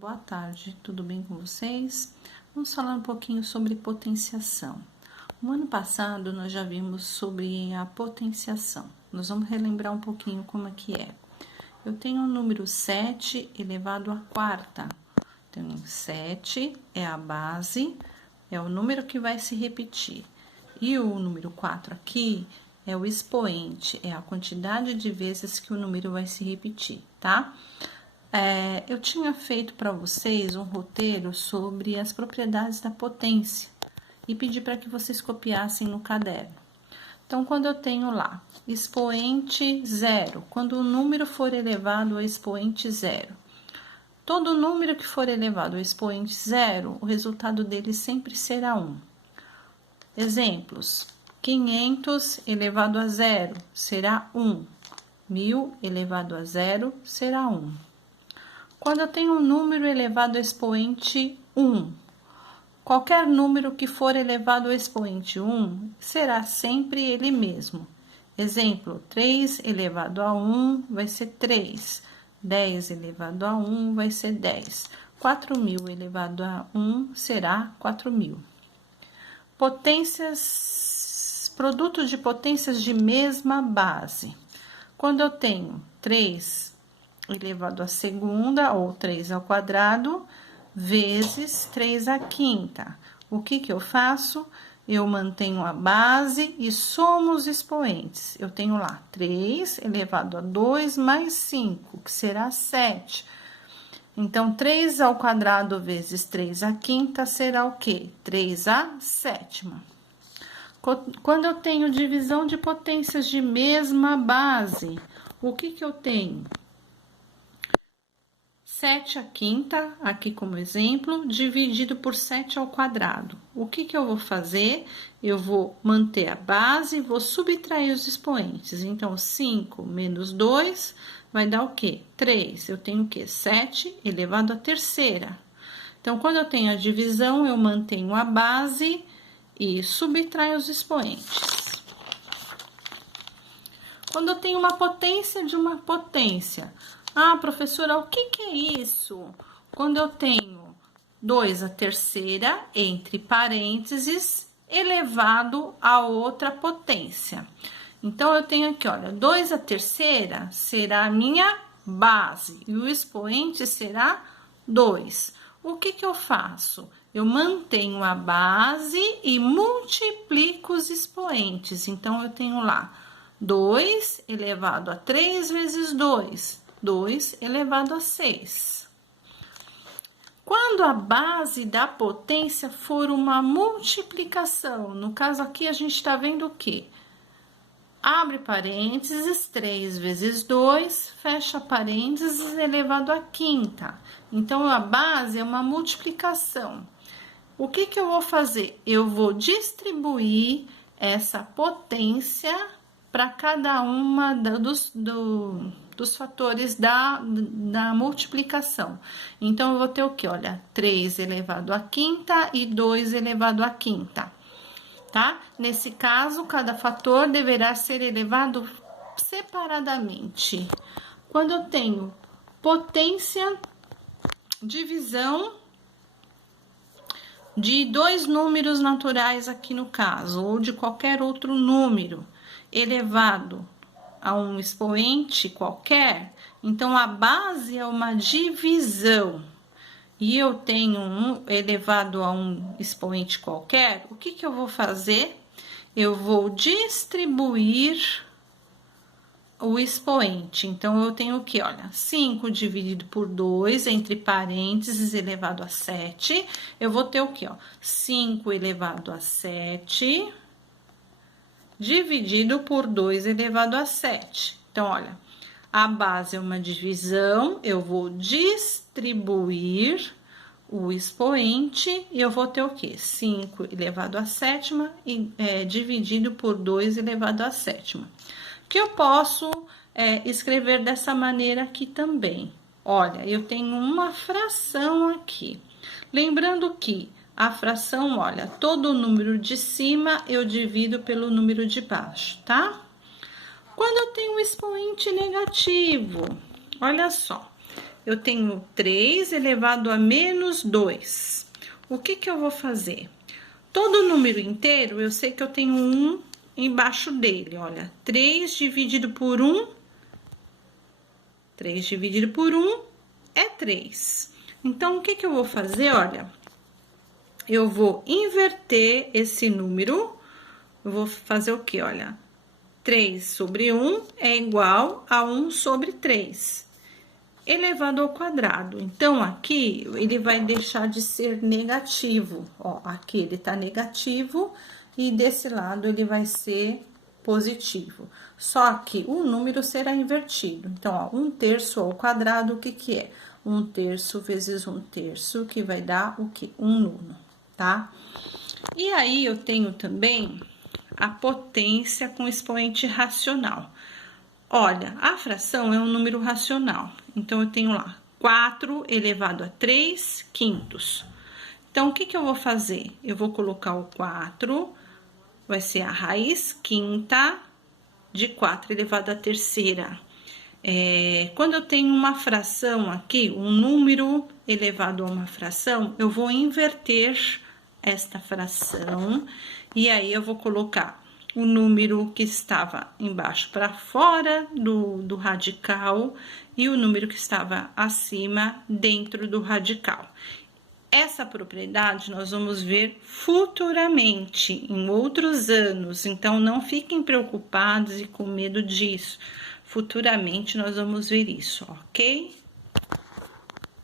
Boa tarde, tudo bem com vocês? Vamos falar um pouquinho sobre potenciação. No ano passado, nós já vimos sobre a potenciação. Nós vamos relembrar um pouquinho como é que é. Eu tenho o número 7 elevado à quarta. Então, 7 é a base, é o número que vai se repetir. E o número 4 aqui é o expoente, é a quantidade de vezes que o número vai se repetir, tá? Eu tinha feito para vocês um roteiro sobre as propriedades da potência e pedi para que vocês copiassem no caderno. Então, quando eu tenho lá expoente zero, quando o número for elevado a expoente zero, todo número que for elevado ao expoente zero, o resultado dele sempre será 1. Exemplos: 500 elevado a zero será 1. 1000 elevado a zero será 1. Quando eu tenho um número elevado ao expoente 1, qualquer número que for elevado ao expoente 1 será sempre ele mesmo. Exemplo, 3 elevado a 1 vai ser 3. 10 elevado a 1 vai ser 10. 4.000 elevado a 1 será 4.000. Potências, produtos de potências de mesma base. Quando eu tenho 3 elevado à segunda, ou 3 ao quadrado, vezes 3 à quinta. O que eu faço? Eu mantenho a base e somo os expoentes. Eu tenho lá 3 elevado a 2 mais 5, que será 7. Então, 3 ao quadrado vezes 3 à quinta será o quê? 3 à sétima. Quando eu tenho divisão de potências de mesma base, o que eu tenho? 7 à quinta, aqui como exemplo, dividido por 7 ao quadrado. O que eu vou fazer? Eu vou manter a base e vou subtrair os expoentes. Então, 5 menos 2 vai dar o quê? 3. Eu tenho o quê? 7 elevado à terceira. Então, quando eu tenho a divisão, eu mantenho a base e subtraio os expoentes. Quando eu tenho uma potência de uma potência... Ah, professora, o que é isso? Quando eu tenho 2 à terceira, entre parênteses, elevado a outra potência. Então, eu tenho aqui, olha, 2 à terceira será a minha base e o expoente será 2. O que eu faço? Eu mantenho a base e multiplico os expoentes. Então, eu tenho lá 2 elevado a 3 vezes 2. 2 elevado a 6. Quando a base da potência for uma multiplicação, no caso aqui a gente está vendo o quê? Abre parênteses, 3 vezes 2, fecha parênteses, elevado à quinta. Então, a base é uma multiplicação. O que eu vou fazer? Eu vou distribuir essa potência para cada uma dos fatores da multiplicação. Então, eu vou ter o quê? Olha, 3 elevado à quinta e 2 elevado à quinta, tá? Nesse caso, cada fator deverá ser elevado separadamente. Quando eu tenho potência, divisão de 2 números naturais aqui no caso, ou de qualquer outro número elevado a um expoente qualquer, então a base é uma divisão e eu tenho um elevado a um expoente qualquer, o que eu vou fazer? Eu vou distribuir o expoente. Então, eu tenho o que? Olha, 5 dividido por 2, entre parênteses, elevado a 7. Eu vou ter o que? 5 elevado a 7... dividido por 2 elevado a 7. Então, olha, a base é uma divisão, eu vou distribuir o expoente e eu vou ter o quê? 5 elevado a sétima dividido por 2 elevado a sétima. Que eu posso escrever dessa maneira aqui também. Olha, eu tenho uma fração aqui. Lembrando que a fração, olha, todo o número de cima eu divido pelo número de baixo, tá? Quando eu tenho um expoente negativo, olha só, eu tenho 3 elevado a menos 2. O que que eu vou fazer? Todo número inteiro, eu sei que eu tenho 1 embaixo dele, olha. 3 dividido por 1, 3 dividido por 1 é 3. Então, o que que eu vou fazer? Olha, eu vou inverter esse número. Eu vou fazer o quê? Olha, 3 sobre 1 é igual a 1 sobre 3, elevado ao quadrado. Então, aqui, ele vai deixar de ser negativo. Ó, aqui ele tá negativo e desse lado ele vai ser positivo. Só que o número será invertido. Então, ó, 1/3 ao quadrado, o que que é? 1/3 vezes 1/3, que vai dar o quê? 1/9, tá? E aí, eu tenho também a potência com expoente racional. Olha, a fração é um número racional. Então, eu tenho lá 4 elevado a 3 quintos. Então, o que que eu vou fazer? Eu vou colocar o 4, vai ser a raiz quinta de 4 elevado à terceira. Quando eu tenho uma fração aqui, um número elevado a uma fração, eu vou inverter esta fração, e aí eu vou colocar o número que estava embaixo para fora do radical e o número que estava acima dentro do radical. Essa propriedade nós vamos ver futuramente, em outros anos, então não fiquem preocupados e com medo disso. Futuramente nós vamos ver isso, ok?